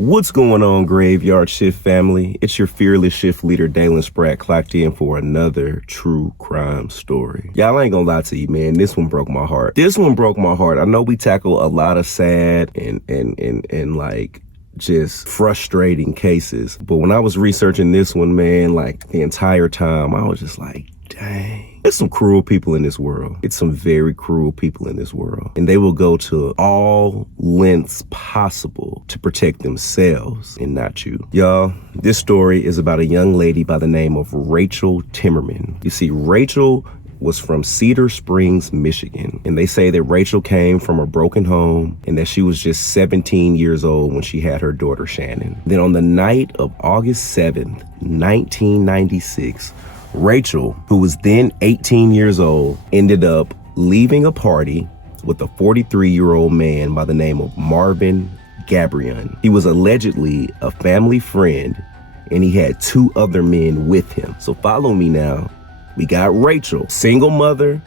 What's going on, Graveyard Shift family? It's your fearless shift leader, Dalen Spratt, clocked in for another true crime story. Y'all, I ain't gonna lie to you, man. This one broke my heart. I know we tackle a lot of sad and like just frustrating cases, but when I was researching this one, man, like the entire time, I was just like, dang. There's some cruel people in this world. It's some very cruel people in this world. And they will go to all lengths possible to protect themselves and not you. Y'all, this story is about a young lady by the name of Rachel Timmerman. You see, Rachel was from Cedar Springs, Michigan. And they say that Rachel came from a broken home and that she was just 17 years old when she had her daughter, Shannon. Then on the night of August 7th, 1996, Rachel, who was then 18 years old, ended up leaving a party with a 43-year-old man by the name of Marvin Gabrion. He was allegedly a family friend, and he had two other men with him. So follow me now. We got Rachel, single mother,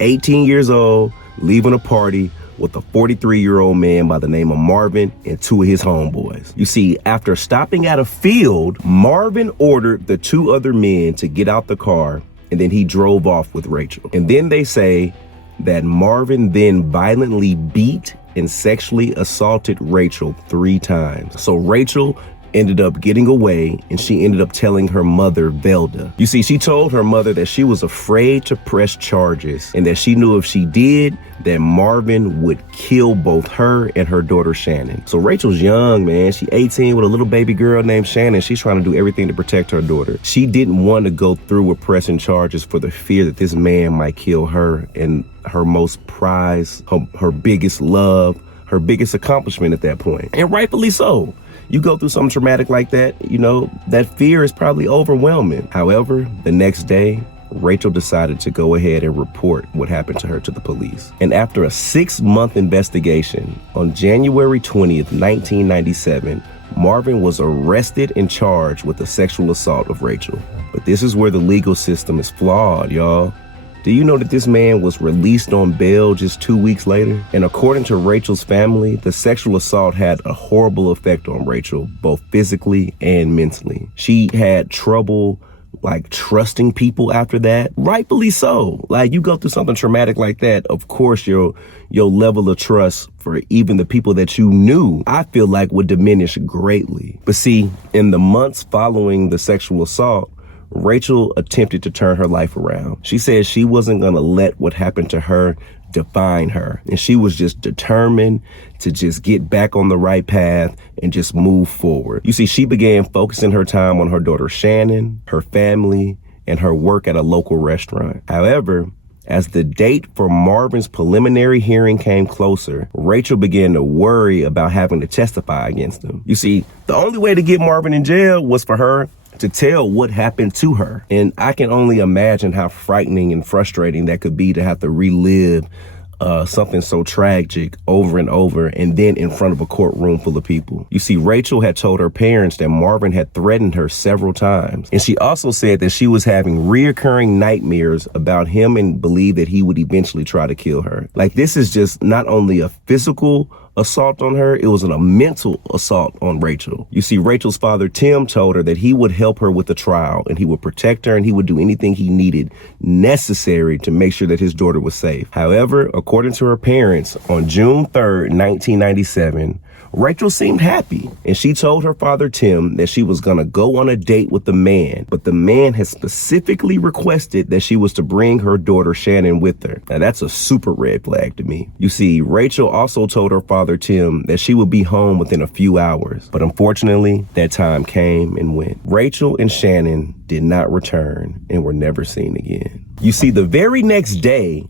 18 years old, leaving a party with a 43-year-old man by the name of Marvin and two of his homeboys. You see, after stopping at a field, Marvin ordered the two other men to get out the car, and then he drove off with Rachel. And then they say that Marvin then violently beat and sexually assaulted Rachel 3 times. So Rachel ended up getting away, and she ended up telling her mother, Velda. You see, she told her mother that she was afraid to press charges and that she knew if she did, that Marvin would kill both her and her daughter, Shannon. So Rachel's young, man. She's 18 with a little baby girl named Shannon. She's trying to do everything to protect her daughter. She didn't want to go through with pressing charges for the fear that this man might kill her and her most prized, her biggest love, her biggest accomplishment at that point. And rightfully so. You go through something traumatic like that, you know, that fear is probably overwhelming. However, the next day, Rachel decided to go ahead and report what happened to her to the police. And after a 6-month investigation, on January 20th, 1997, Marvin was arrested and charged with the sexual assault of Rachel. But this is where the legal system is flawed, y'all. Do you know that this man was released on bail just 2 weeks later? And according to Rachel's family, the sexual assault had a horrible effect on Rachel, both physically and mentally. She had trouble like trusting people after that. Rightfully so. Like, you go through something traumatic like that, of course your level of trust for even the people that you knew, I feel like, would diminish greatly. But see, in the months following the sexual assault, Rachel attempted to turn her life around. She said she wasn't gonna let what happened to her define her. And she was just determined to just get back on the right path and just move forward. You see, she began focusing her time on her daughter, Shannon, her family, and her work at a local restaurant. However, as the date for Marvin's preliminary hearing came closer, Rachel began to worry about having to testify against him. You see, the only way to get Marvin in jail was for her to tell what happened to her. And I can only imagine how frightening and frustrating that could be to have to relive something so tragic over and over, and then in front of a courtroom full of people. You see, Rachel had told her parents that Marvin had threatened her several times. And she also said that she was having reoccurring nightmares about him and believed that he would eventually try to kill her. Like, this is just not only a physical assault on her, it was a mental assault on Rachel. You see, Rachel's father, Tim, told her that he would help her with the trial and he would protect her and he would do anything he needed necessary to make sure that his daughter was safe. However, according to her parents, on June 3rd, 1997, Rachel seemed happy, and she told her father, Tim, that she was gonna go on a date with the man, but the man had specifically requested that she was to bring her daughter, Shannon, with her. Now, that's a super red flag to me. You see, Rachel also told her father, Tim, that she would be home within a few hours, but unfortunately, that time came and went. Rachel and Shannon did not return and were never seen again. You see, the very next day,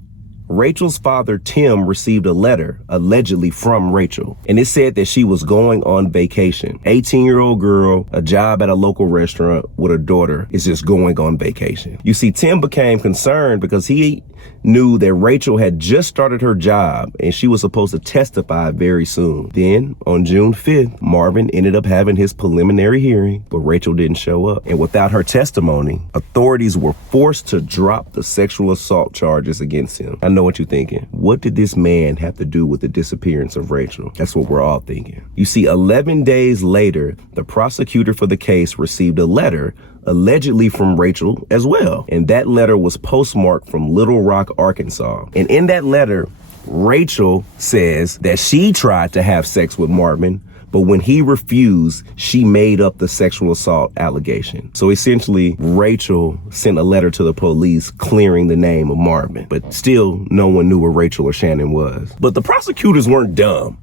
Rachel's father, Tim, received a letter allegedly from Rachel, and it said that she was going on vacation. 18-year-old girl, a job at a local restaurant with a daughter, is just going on vacation. You see, Tim became concerned because he knew that Rachel had just started her job and she was supposed to testify very soon. Then, on June 5th, Marvin ended up having his preliminary hearing, but Rachel didn't show up. And without her testimony, authorities were forced to drop the sexual assault charges against him. I know what you're thinking. What did this man have to do with the disappearance of Rachel? That's what we're all thinking. You see, 11 days later, the prosecutor for the case received a letter allegedly from Rachel as well. And that letter was postmarked from Little Rock, Arkansas. And in that letter, Rachel says that she tried to have sex with Marvin, but when he refused, she made up the sexual assault allegation. So essentially, Rachel sent a letter to the police clearing the name of Marvin, but still no one knew where Rachel or Shannon was. But the prosecutors weren't dumb.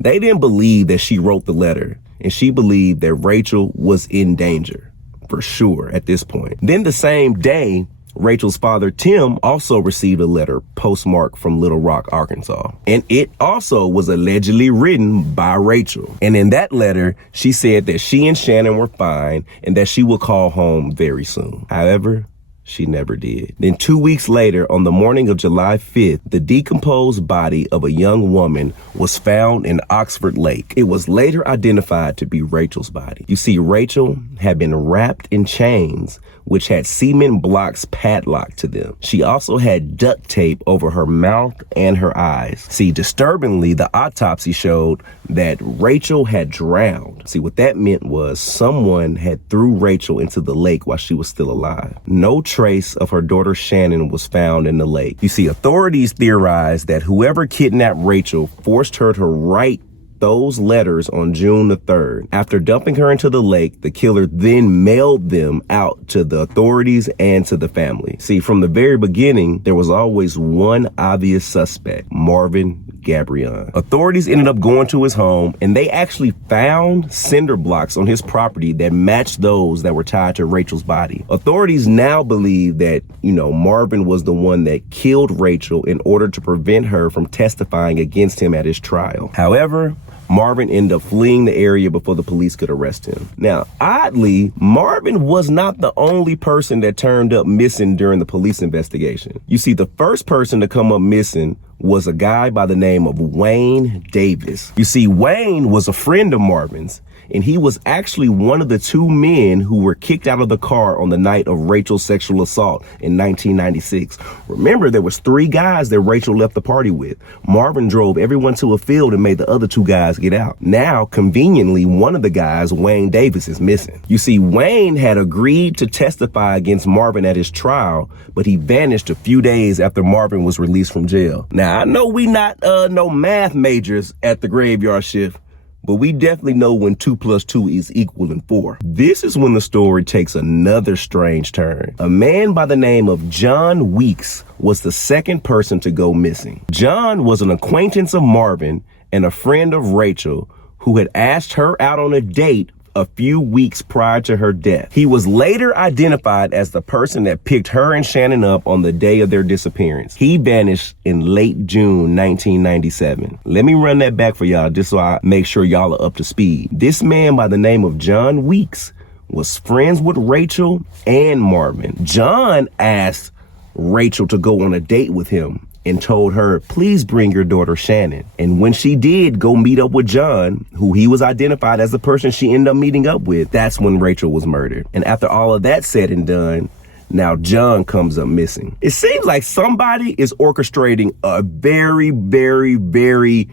They didn't believe that she wrote the letter, and she believed that Rachel was in danger. For sure at this point. Then the same day, Rachel's father, Tim, also received a letter postmarked from Little Rock, Arkansas. And it also was allegedly written by Rachel. And in that letter, she said that she and Shannon were fine and that she would call home very soon. However, she never did. Then 2 weeks later, on the morning of July 5th, the decomposed body of a young woman was found in Oxford Lake. It was later identified to be Rachel's body. You see, Rachel had been wrapped in chains, which had cement blocks padlocked to them. She also had duct tape over her mouth and her eyes. See, disturbingly, the autopsy showed that Rachel had drowned. See, what that meant was someone had threw Rachel into the lake while she was still alive. No trace of her daughter Shannon was found in the lake. You see, authorities theorized that whoever kidnapped Rachel forced her to write those letters on June the 3rd. After dumping her into the lake, the killer then mailed them out to the authorities and to the family. See, from the very beginning, there was always one obvious suspect, Marvin Gabrion. Authorities ended up going to his home, and they actually found cinder blocks on his property that matched those that were tied to Rachel's body. Authorities now believe that, Marvin was the one that killed Rachel in order to prevent her from testifying against him at his trial. However, Marvin ended up fleeing the area before the police could arrest him. Now, oddly, Marvin was not the only person that turned up missing during the police investigation. You see, the first person to come up missing was a guy by the name of Wayne Davis. You see, Wayne was a friend of Marvin's, and he was actually one of the two men who were kicked out of the car on the night of Rachel's sexual assault in 1996. Remember, there was 3 guys that Rachel left the party with. Marvin drove everyone to a field and made the other 2 guys get out. Now, conveniently, one of the guys, Wayne Davis, is missing. You see, Wayne had agreed to testify against Marvin at his trial, but he vanished a few days after Marvin was released from jail. Now, I know we not no math majors at the graveyard shift, but we definitely know when 2 + 2 is equaling 4. This is when the story takes another strange turn. A man by the name of John Weeks was the second person to go missing. John was an acquaintance of Marvin and a friend of Rachel who had asked her out on a date a few weeks prior to her death. He was later identified as the person that picked her and Shannon up on the day of their disappearance. He vanished in late June 1997. Let me run that back for y'all just so I make sure y'all are up to speed. This man by the name of John Weeks was friends with Rachel and Marvin. John asked Rachel to go on a date with him and told her, please bring your daughter Shannon. And when she did go meet up with John, who he was identified as the person she ended up meeting up with, that's when Rachel was murdered. And after all of that said and done, now John comes up missing. It seems like somebody is orchestrating a very, very, very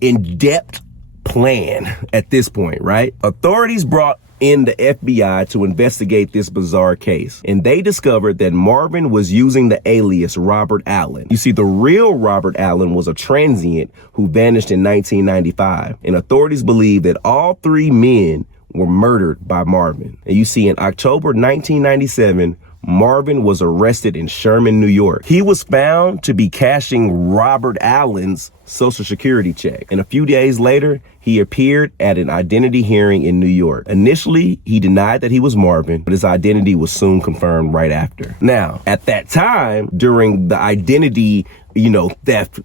in-depth plan at this point, right? Authorities brought in the FBI to investigate this bizarre case, and they discovered that Marvin was using the alias Robert Allen. You see, the real Robert Allen was a transient who vanished in 1995, and authorities believe that all 3 men were murdered by Marvin. And you see, in October 1997, Marvin was arrested in Sherman, New York. He was found to be cashing Robert Allen's Social Security check. And a few days later, he appeared at an identity hearing in New York. Initially, he denied that he was Marvin, but his identity was soon confirmed right after. Now, at that time, during the identity, theft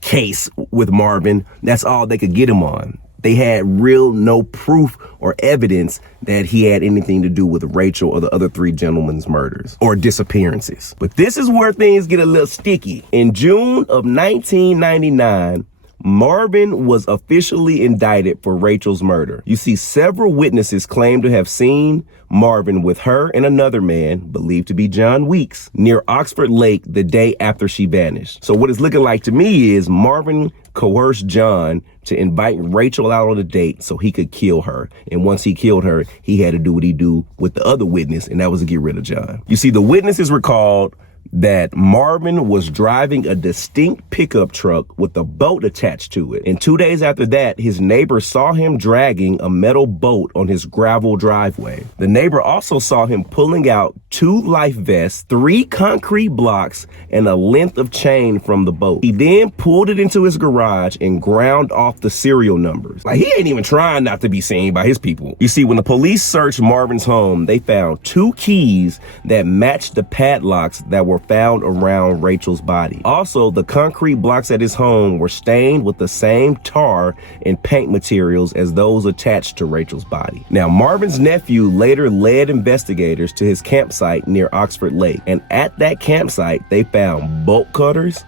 case with Marvin, that's all they could get him on. They had no proof or evidence that he had anything to do with Rachel or the other 3 gentlemen's murders or disappearances. But this is where things get a little sticky. In June of 1999, Marvin was officially indicted for Rachel's murder. You see, several witnesses claim to have seen Marvin with her and another man, believed to be John Weeks, near Oxford Lake the day after she vanished. So what it's looking like to me is Marvin coerced John to invite Rachel out on a date so he could kill her. And once he killed her, he had to do what he do with the other witness, and that was to get rid of John. You see, the witnesses recalled that Marvin was driving a distinct pickup truck with a boat attached to it. And 2 days after that, his neighbor saw him dragging a metal boat on his gravel driveway. The neighbor also saw him pulling out 2 life vests, 3 concrete blocks, and a length of chain from the boat. He then pulled it into his garage and ground off the serial numbers. Like, he ain't even trying not to be seen by his people. You see, when the police searched Marvin's home, they found 2 keys that matched the padlocks that were found around Rachel's body. Also, the concrete blocks at his home were stained with the same tar and paint materials as those attached to Rachel's body. Now, Marvin's nephew later led investigators to his campsite near Oxford Lake, and at that campsite, they found bolt cutters,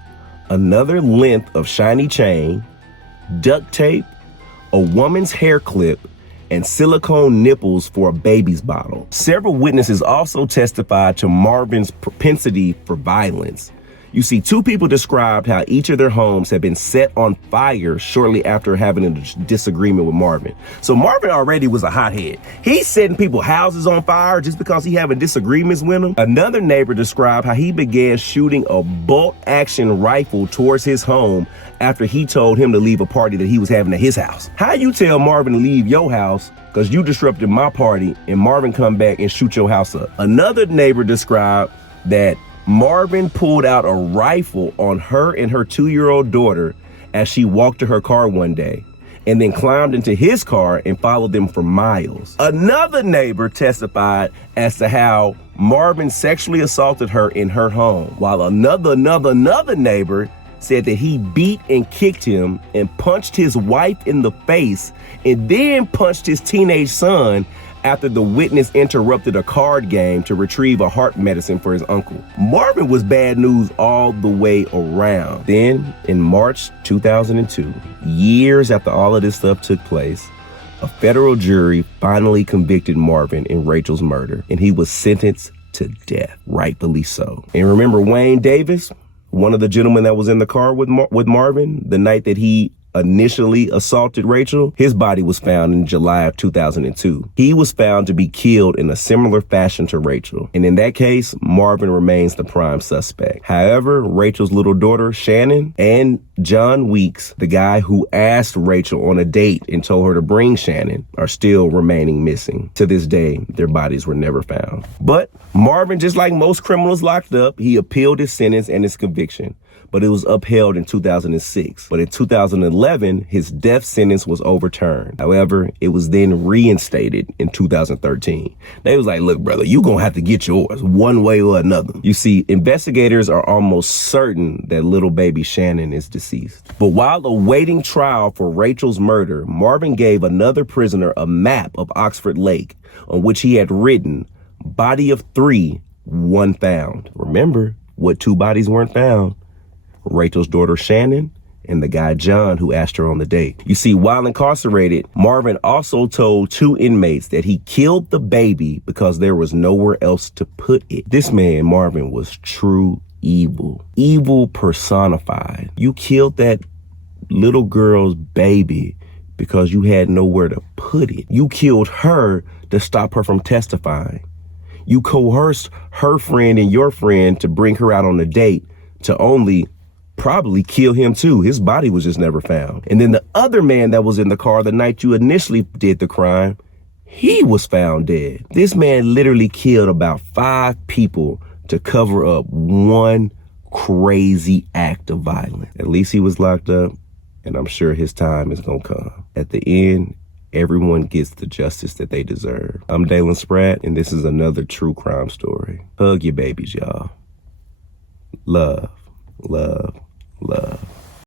another length of shiny chain, duct tape, a woman's hair clip, and silicone nipples for a baby's bottle. Several witnesses also testified to Marvin's propensity for violence. You see, 2 people described how each of their homes had been set on fire shortly after having a disagreement with Marvin. So Marvin already was a hothead. He's setting people's houses on fire just because he having disagreements with them. Another neighbor described how he began shooting a bolt-action rifle towards his home after he told him to leave a party that he was having at his house. How you tell Marvin to leave your house because you disrupted my party and Marvin come back and shoot your house up? Another neighbor described that Marvin pulled out a rifle on her and her 2-year-old daughter as she walked to her car one day, and then climbed into his car and followed them for miles. Another neighbor testified as to how Marvin sexually assaulted her in her home, while another neighbor said that he beat and kicked him and punched his wife in the face and then punched his teenage son after the witness interrupted a card game to retrieve a heart medicine for his uncle. Marvin was bad news all the way around. Then, in March 2002, years after all of this stuff took place, a federal jury finally convicted Marvin in Rachel's murder, and he was sentenced to death, rightfully so. And remember Wayne Davis, one of the gentlemen that was in the car with Marvin the night that he initially assaulted Rachel? His body was found in July of 2002. He was found to be killed in a similar fashion to Rachel. And in that case, Marvin remains the prime suspect. However, Rachel's little daughter, Shannon, and John Weeks, the guy who asked Rachel on a date and told her to bring Shannon, are still remaining missing. To this day, their bodies were never found. But Marvin, just like most criminals locked up, he appealed his sentence and his conviction, but it was upheld in 2006. But in 2011, his death sentence was overturned. However, it was then reinstated in 2013. They was like, look, brother, you gonna have to get yours one way or another. You see, investigators are almost certain that little baby Shannon is deceased. But while awaiting trial for Rachel's murder, Marvin gave another prisoner a map of Oxford Lake on which he had written, "Body of 3, 1 found." Remember, what 2 bodies weren't found? Rachel's daughter Shannon and the guy John who asked her on the date. You see, while incarcerated, Marvin also told 2 inmates that he killed the baby because there was nowhere else to put it. This man, Marvin, was true evil. Evil personified. You killed that little girl's baby because you had nowhere to put it. You killed her to stop her from testifying. You coerced her friend and your friend to bring her out on a date to only probably kill him too. His body was just never found. And then the other man that was in the car the night you initially did the crime, he was found dead. This man literally killed about 5 people to cover up one crazy act of violence. At least he was locked up, and I'm sure his time is gonna come. At the end, everyone gets the justice that they deserve. I'm Dalen Spratt, and this is another true crime story. Hug your babies, y'all. Love, love, love.